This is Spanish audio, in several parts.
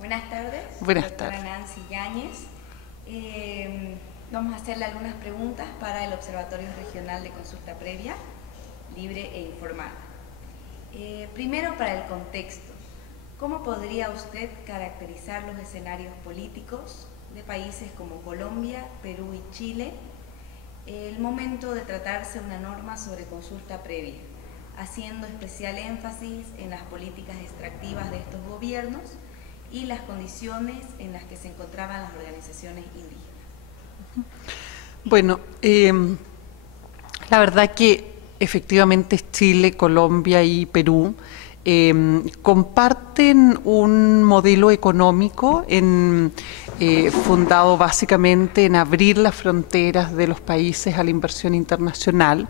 Buenas tardes. Buenas Doctora tardes. Nancy Yáñez. Vamos a hacerle algunas preguntas para el Observatorio Regional de Consulta Previa, Libre e Informada. Primero, para el contexto, ¿cómo podría usted caracterizar los escenarios políticos de países como Colombia, Perú y Chile el momento de tratarse una norma sobre consulta previa, haciendo especial énfasis en las políticas extractivas de estos gobiernos y las condiciones en las que se encontraban las organizaciones indígenas? Bueno, la verdad que efectivamente Chile, Colombia y Perú comparten un modelo económico fundado básicamente en abrir las fronteras de los países a la inversión internacional.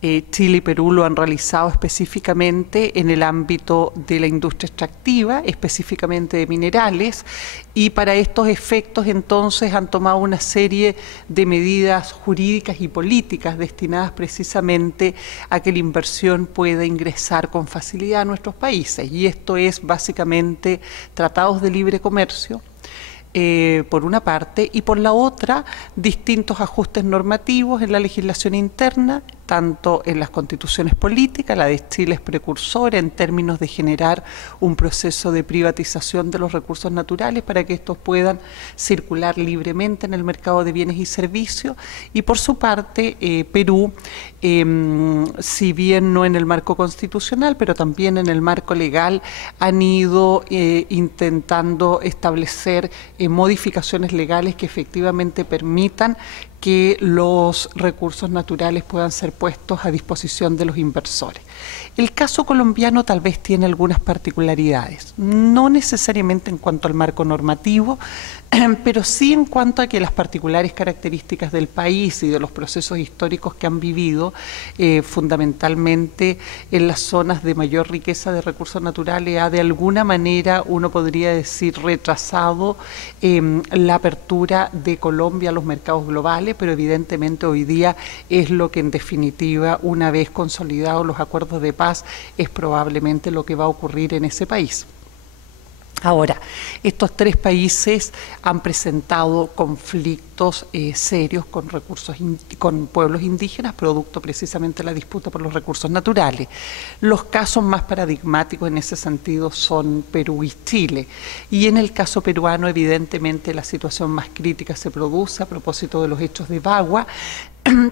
Chile y Perú lo han realizado específicamente en el ámbito de la industria extractiva, específicamente de minerales, y para estos efectos entonces han tomado una serie de medidas jurídicas y políticas destinadas precisamente a que la inversión pueda ingresar con facilidad a nuestros países, y esto es básicamente tratados de libre comercio, por una parte, y por la otra, distintos ajustes normativos en la legislación interna, tanto en las constituciones políticas. La de Chile es precursora en términos de generar un proceso de privatización de los recursos naturales para que estos puedan circular libremente en el mercado de bienes y servicios, y por su parte Perú, si bien no en el marco constitucional, pero también en el marco legal, han ido intentando establecer modificaciones legales que efectivamente permitan que los recursos naturales puedan ser puestos a disposición de los inversores. El caso colombiano tal vez tiene algunas particularidades, no necesariamente en cuanto al marco normativo, pero sí en cuanto a que las particulares características del país y de los procesos históricos que han vivido, fundamentalmente en las zonas de mayor riqueza de recursos naturales, ha de alguna manera, uno podría decir, retrasado la apertura de Colombia a los mercados globales, pero evidentemente hoy día es lo que en definitiva, una vez consolidados los acuerdos de paz, es probablemente lo que va a ocurrir en ese país. Ahora, estos tres países han presentado conflictos serios con pueblos indígenas, producto precisamente de la disputa por los recursos naturales. Los casos más paradigmáticos en ese sentido son Perú y Chile. Y en el caso peruano, evidentemente, la situación más crítica se produce a propósito de los hechos de Bagua,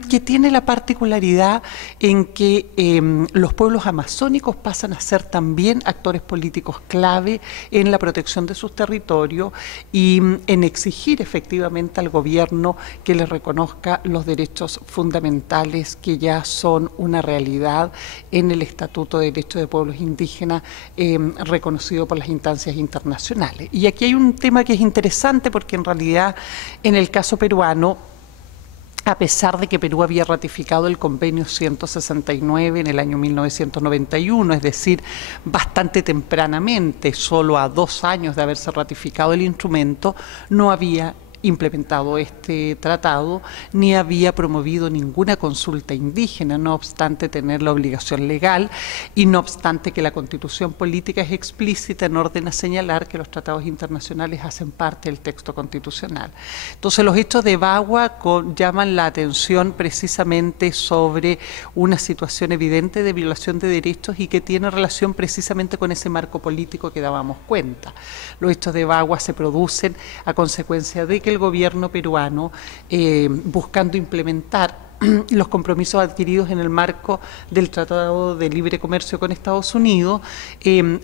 que tiene la particularidad en que los pueblos amazónicos pasan a ser también actores políticos clave en la protección de sus territorios y en exigir efectivamente al gobierno que les reconozca los derechos fundamentales que ya son una realidad en el Estatuto de Derechos de Pueblos Indígenas reconocido por las instancias internacionales. Y aquí hay un tema que es interesante porque en realidad en el caso peruano, a pesar de que Perú había ratificado el convenio 169 en el año 1991, es decir, bastante tempranamente, solo a 2 años de haberse ratificado el instrumento, no había implementado este tratado, ni había promovido ninguna consulta indígena, no obstante tener la obligación legal y no obstante que la Constitución política es explícita en orden a señalar que los tratados internacionales hacen parte del texto constitucional. Entonces los hechos de Bagua llaman la atención precisamente sobre una situación evidente de violación de derechos y que tiene relación precisamente con ese marco político que dábamos cuenta. Los hechos de Bagua se producen a consecuencia de que el gobierno peruano, buscando implementar los compromisos adquiridos en el marco del Tratado de Libre Comercio con Estados Unidos,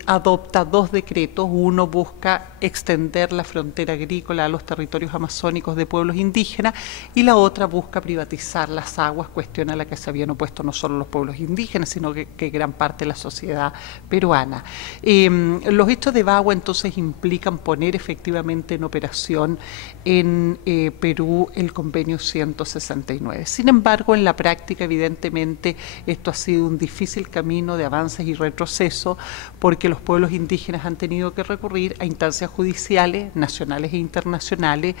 adopta 2 decretos. Uno busca extender la frontera agrícola a los territorios amazónicos de pueblos indígenas y la otra busca privatizar las aguas, cuestión a la que se habían opuesto no solo los pueblos indígenas, sino que gran parte de la sociedad peruana. Los hechos de Bagua entonces implican poner efectivamente en operación en Perú el convenio 169. Sin embargo, embargo, en la práctica, evidentemente, esto ha sido un difícil camino de avances y retroceso, porque los pueblos indígenas han tenido que recurrir a instancias judiciales, nacionales e internacionales,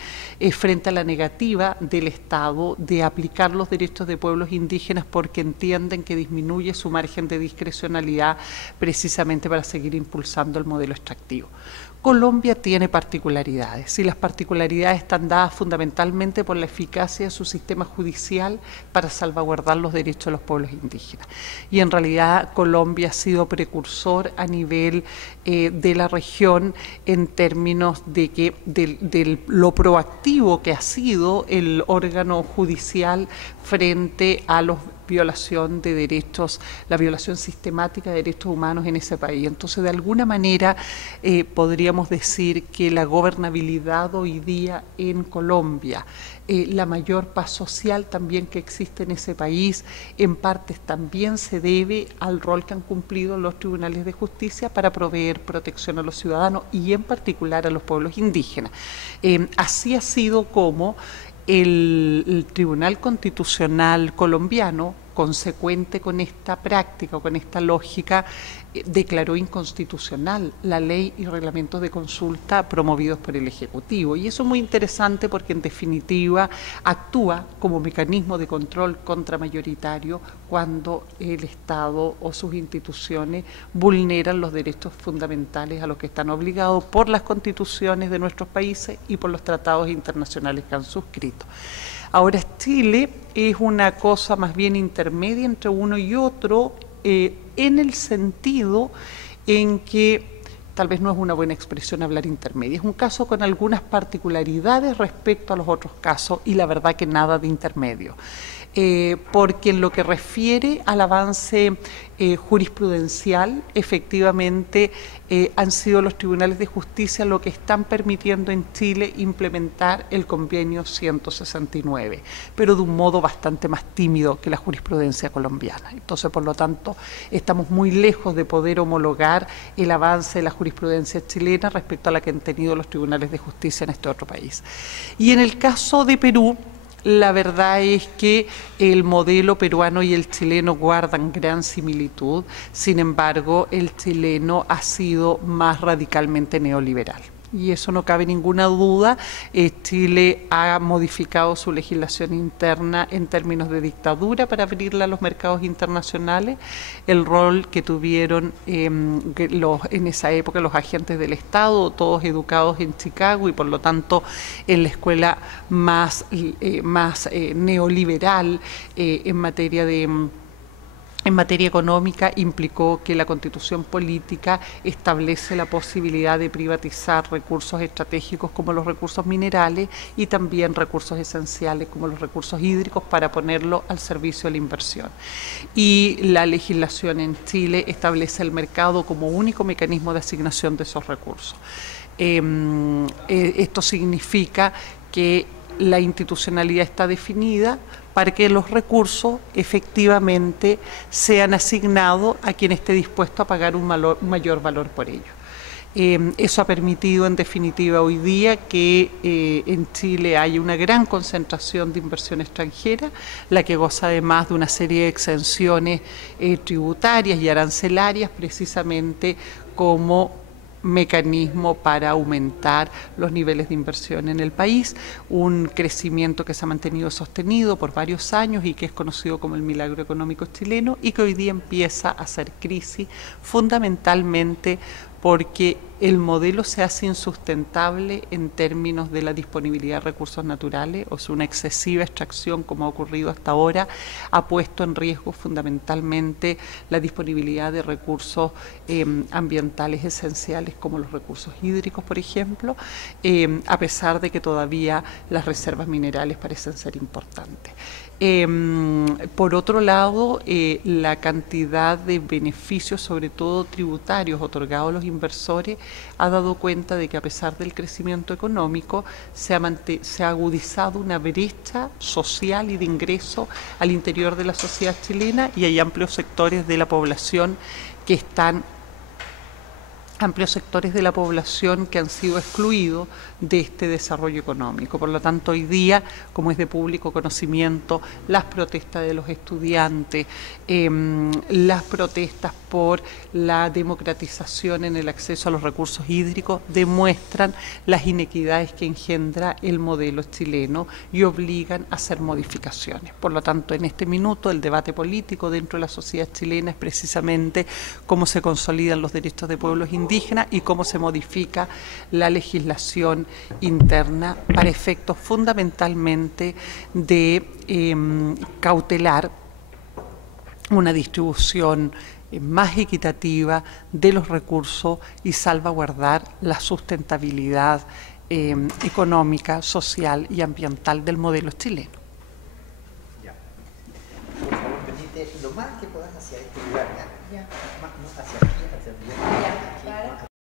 frente a la negativa del Estado de aplicar los derechos de pueblos indígenas, porque entienden que disminuye su margen de discrecionalidad precisamente para seguir impulsando el modelo extractivo. Colombia tiene particularidades y las particularidades están dadas fundamentalmente por la eficacia de su sistema judicial para salvaguardar los derechos de los pueblos indígenas. Y en realidad Colombia ha sido precursor a nivel de la región en términos de lo proactivo que ha sido el órgano judicial frente a la violación de derechos, la violación sistemática de derechos humanos en ese país. Entonces, de alguna manera, podríamos decir que la gobernabilidad hoy día en Colombia, la mayor paz social también que existe en ese país, en partes también se debe al rol que han cumplido los tribunales de justicia para proveer protección a los ciudadanos y en particular a los pueblos indígenas. Así ha sido como el Tribunal Constitucional colombiano, consecuente con esta práctica o con esta lógica, declaró inconstitucional la ley y reglamentos de consulta promovidos por el Ejecutivo. Y eso es muy interesante porque en definitiva actúa como mecanismo de control contramayoritario cuando el Estado o sus instituciones vulneran los derechos fundamentales a los que están obligados por las constituciones de nuestros países y por los tratados internacionales que han suscrito. Ahora, Chile es una cosa más bien intermedia entre uno y otro, en el sentido en que, tal vez no es una buena expresión hablar intermedia, es un caso con algunas particularidades respecto a los otros casos y la verdad que nada de intermedio. Porque en lo que refiere al avance jurisprudencial, efectivamente han sido los tribunales de justicia lo que están permitiendo en Chile implementar el convenio 169, pero de un modo bastante más tímido que la jurisprudencia colombiana. Entonces, por lo tanto, estamos muy lejos de poder homologar el avance de la jurisprudencia chilena respecto a la que han tenido los tribunales de justicia en este otro país. Y en el caso de Perú, la verdad es que el modelo peruano y el chileno guardan gran similitud, sin embargo, el chileno ha sido más radicalmente neoliberal. Y eso no cabe ninguna duda. Chile ha modificado su legislación interna en términos de dictadura para abrirla a los mercados internacionales. El rol que tuvieron en esa época los agentes del Estado, todos educados en Chicago y por lo tanto en la escuela más neoliberal en materia económica, implicó que la Constitución política establece la posibilidad de privatizar recursos estratégicos como los recursos minerales y también recursos esenciales como los recursos hídricos para ponerlo al servicio de la inversión. Y la legislación en Chile establece el mercado como único mecanismo de asignación de esos recursos. Esto significa que la institucionalidad está definida para que los recursos efectivamente sean asignados a quien esté dispuesto a pagar un mayor valor por ello. Eso ha permitido en definitiva hoy día que en Chile haya una gran concentración de inversión extranjera, la que goza además de una serie de exenciones tributarias y arancelarias precisamente como mecanismo para aumentar los niveles de inversión en el país, un crecimiento que se ha mantenido sostenido por varios años y que es conocido como el milagro económico chileno y que hoy día empieza a hacer crisis fundamentalmente porque el modelo se hace insustentable en términos de la disponibilidad de recursos naturales, o sea, una excesiva extracción como ha ocurrido hasta ahora ha puesto en riesgo fundamentalmente la disponibilidad de recursos ambientales esenciales como los recursos hídricos, por ejemplo, a pesar de que todavía las reservas minerales parecen ser importantes. Por otro lado, la cantidad de beneficios, sobre todo tributarios, otorgados a los inversores, ha dado cuenta de que a pesar del crecimiento económico se ha agudizado una brecha social y de ingreso al interior de la sociedad chilena y hay amplios sectores de la población que están amplios sectores de la población que han sido excluidos de este desarrollo económico. Por lo tanto, hoy día, como es de público conocimiento, las protestas de los estudiantes, las protestas por la democratización en el acceso a los recursos hídricos demuestran las inequidades que engendra el modelo chileno y obligan a hacer modificaciones. Por lo tanto, en este minuto el debate político dentro de la sociedad chilena es precisamente cómo se consolidan los derechos de pueblos indígenas y cómo se modifica la legislación interna para efectos fundamentalmente de cautelar una distribución más equitativa de los recursos y salvaguardar la sustentabilidad económica, social y ambiental del modelo chileno. Ya. Por favor, permite lo más que puedas hacia este lugar, ¿ya? Ya. Más hacia aquí, hacia allá. Ya, para.